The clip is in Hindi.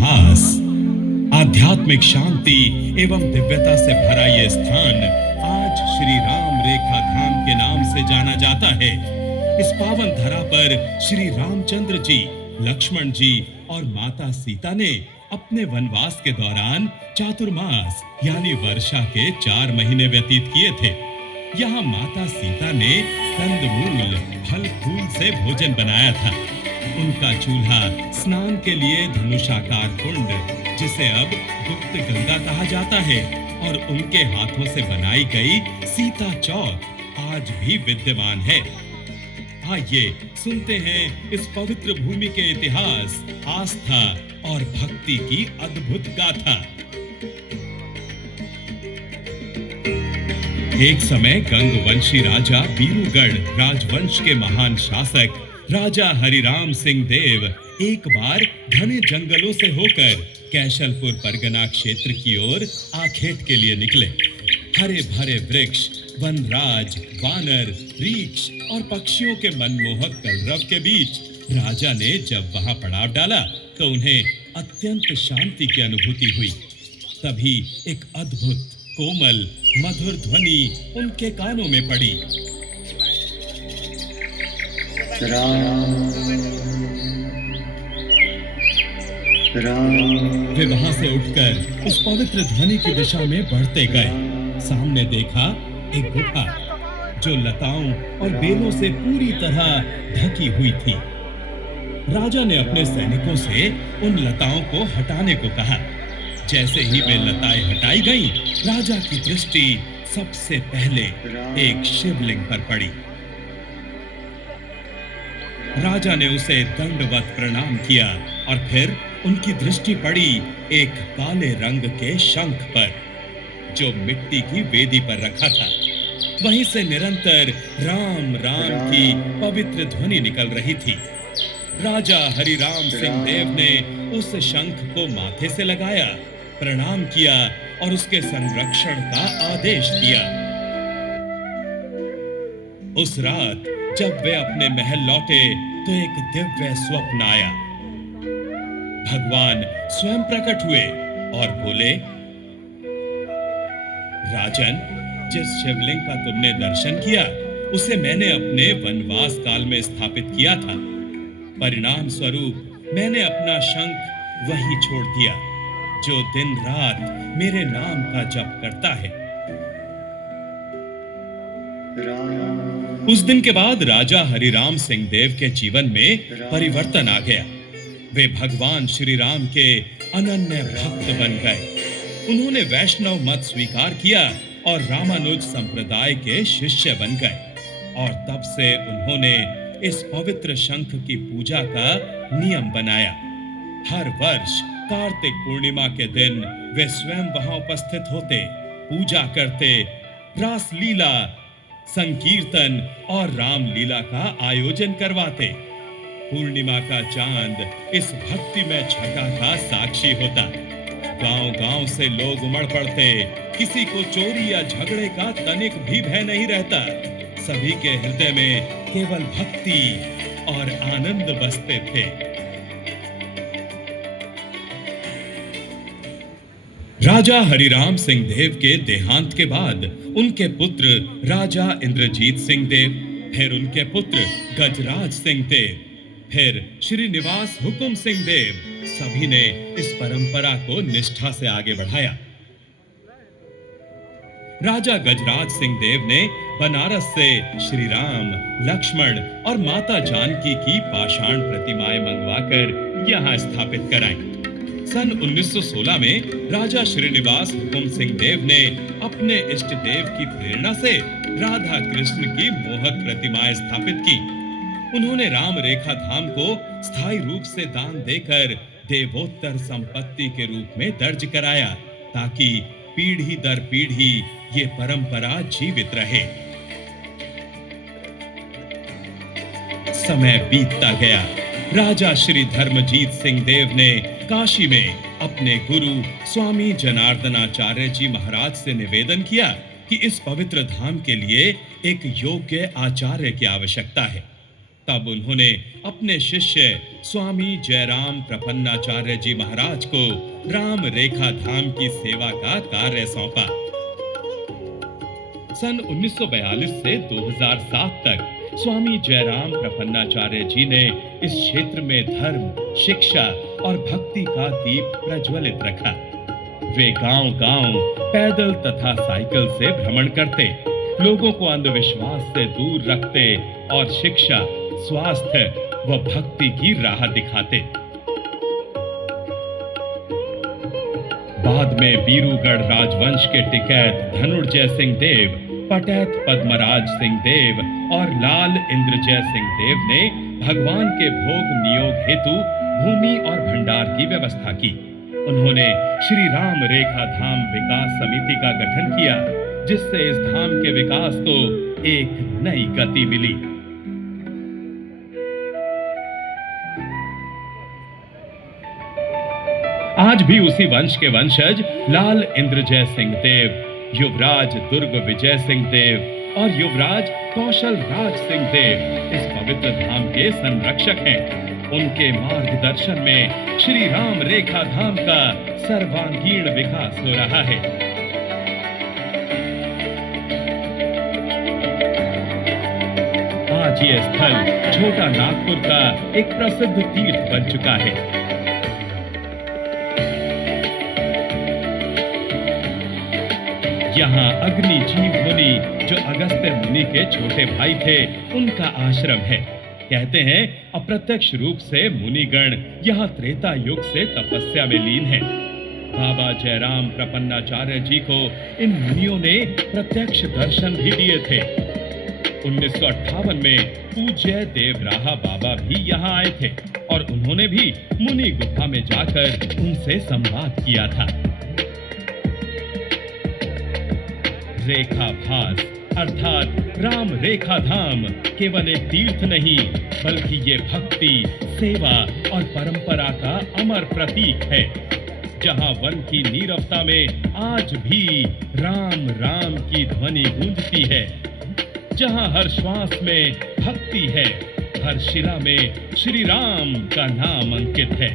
भास। आध्यात्मिक शांति एवं दिव्यता से भरा यह स्थान आज श्री राम रेखा धाम के नाम से जाना जाता है। इस पावन धरा पर श्री रामचंद्र जी, लक्ष्मण जी और माता सीता ने अपने वनवास के दौरान चातुर्मास यानी वर्षा के 4 महीने व्यतीत किए थे। यहाँ माता सीता ने कंदमूल, फल फूल से भोजन बनाया था। उनका चूल्हा स्नान के लिए धनुषाकार कुंड, जिसे अब गुप्त गंगा कहा जाता है, और उनके हाथों से बनाई गई सीता चौक आज भी विद्यमान है। आइए सुनते हैं इस पवित्र भूमि के इतिहास, आस्था और भक्ति की अद्भुत गाथा। एक समय गंगवंशी राजा बीरूगढ़ राजवंश के महान शासक राजा हरिराम सिंह देव एक बार घने जंगलों से होकर कैशलपुर परगना क्षेत्र की ओर आखेट के लिए निकले। हरे भरे वृक्ष, वनराज, वानर, रीछ और पक्षियों के मनमोहक कलरव के बीच राजा ने जब वहां पड़ाव डाला तो उन्हें अत्यंत शांति की अनुभूति हुई। तभी एक अद्भुत, कोमल, मधुर ध्वनि उनके कानों में पड़ी। वे वहां से उठकर उस पवित्र ध्वनि की दिशा में बढ़ते गए। सामने देखा एक गुफा जो लताओं और बेलों से पूरी तरह ढकी हुई थी। राजा ने अपने सैनिकों से उन लताओं को हटाने को कहा। जैसे ही वे लताएं हटाई गईं, राजा की दृष्टि सबसे पहले एक शिवलिंग पर पड़ी। राजा ने उसे दंडवत प्रणाम किया और फिर उनकी दृष्टि पड़ी एक काले रंग के शंख पर जो मिट्टी की वेदी पर रखा था। वहीं से निरंतर राम राम की पवित्र ध्वनि निकल रही थी। राजा हरिराम सिंह देव ने उस शंख को माथे से लगाया, प्रणाम किया और उसके संरक्षण का आदेश दिया। उस रात जब वे अपने महल लौटे तो एक दिव्य स्वप्न आया। भगवान स्वयं प्रकट हुए और बोले, राजन, जिस शिवलिंग का तुमने दर्शन किया उसे मैंने अपने वनवास काल में स्थापित किया था। परिणाम स्वरूप मैंने अपना शंख वहीं छोड़ दिया जो दिन रात मेरे नाम का जप करता है। उस दिन के बाद राजा हरिराम सिंह देव के जीवन में परिवर्तन आ गया। वे भगवान श्री राम के अनन्य भक्त बन गए। उन्होंने वैष्णव मत स्वीकार किया और रामानुज संप्रदाय के शिष्य बन गए। और तब से उन्होंने इस पवित्र शंख की पूजा का नियम बनाया। हर वर्ष कार्तिक पूर्णिमा के दिन वे स्वयं वहां उपस्थित होते, पूजा करते, रासलीला, संकीर्तन और रामलीला का आयोजन करवाते। पूर्णिमा का चांद इस भक्ति में छटा का साक्षी होता। गांव-गांव से लोग उमड़ पड़ते। किसी को चोरी या झगड़े का तनिक भी भय नहीं रहता। सभी के हृदय में केवल भक्ति और आनंद बसते थे। राजा हरिराम सिंह देव के देहांत के बाद उनके पुत्र राजा इंद्रजीत सिंह देव, फिर उनके पुत्र गजराज सिंह देव, फिर श्रीनिवास हुकुम सिंह देव, सभी ने इस परंपरा को निष्ठा से आगे बढ़ाया। राजा गजराज सिंह देव ने बनारस से श्री राम, लक्ष्मण और माता जानकी की पाषाण प्रतिमाएं मंगवाकर यहाँ स्थापित कराई। सन 1916 में राजा श्रीनिवास हुकुम सिंह देव ने अपने इष्ट देव की प्रेरणा से राधा कृष्ण की मोहक प्रतिमाएं स्थापित की। उन्होंने राम रेखा धाम को स्थायी रूप से दान देकर देवोत्तर संपत्ति के रूप में दर्ज कराया, ताकि पीढ़ी दर पीढ़ी ये परंपरा जीवित रहे। समय बीतता गया। राजा श्री धर्मजीत सिंह देव ने काशी में अपने गुरु स्वामी जनार्दनाचार्य जी महाराज से निवेदन किया कि इस पवित्र धाम के लिए एक योग्य आचार्य की आवश्यकता है। तब उन्होंने अपने शिष्य स्वामी जयराम प्रपन्नाचार्य जी महाराज को राम रेखा धाम की सेवा का कार्य सौंपा। सन 1942 से 2007 तक स्वामी जयराम प्रपन्नाचार्य जी ने इस क्षेत्र में धर्म, शिक्षा और भक्ति का दीप प्रज्वलित रखा। वे गांव-गांव पैदल तथा साइकिल से भ्रमण करते, लोगों को अंधविश्वास से दूर रखते और शिक्षा, स्वास्थ्य व भक्ति की राह दिखाते। बाद में बीरूगढ़ राजवंश के टिकैत धनुर्जय सिंह देव, पटैत पद्मराज सिंह देव और लाल इंद्रजय सिंह देव ने भगवान के भोग नियोग हेतु भूमि और भंडार की व्यवस्था की। उन्होंने श्री राम रेखा धाम विकास समिति का गठन किया, जिससे इस धाम के विकास को एक नई गति मिली। आज भी उसी वंश के वंशज लाल इंद्रजय सिंह देव, युवराज दुर्ग विजय सिंह देव और युवराज कौशल राज सिंह देव इस पवित्र धाम के संरक्षक हैं। उनके मार्गदर्शन में श्री राम रेखा धाम का सर्वांगीण विकास हो रहा है। आज ये स्थल छोटा नागपुर का एक प्रसिद्ध तीर्थ बन चुका है। यहाँ अग्नि जीव मुनि, जो अगस्त्य मुनि के छोटे भाई थे, उनका आश्रम है। कहते हैं अप्रत्यक्ष रूप से मुनिगण यहाँ त्रेता युग से तपस्या में लीन हैं। बाबा जयराम प्रपन्नाचार्य जी को इन मुनियों ने प्रत्यक्ष दर्शन भी दिए थे। 1958 में पूज्य देवराहा बाबा भी यहाँ आए थे और उन्होंने भी मुनि गुफा में जाकर उनसे संवाद किया था। रेखा भास अर्थात राम रेखा धाम केवल एक तीर्थ नहीं, बल्कि ये भक्ति, सेवा और परंपरा का अमर प्रतीक है, जहां वन की नीरवता में आज भी राम राम की ध्वनि गूंजती है, जहां हर श्वास में भक्ति है, हर शिला में श्री राम का नाम अंकित है।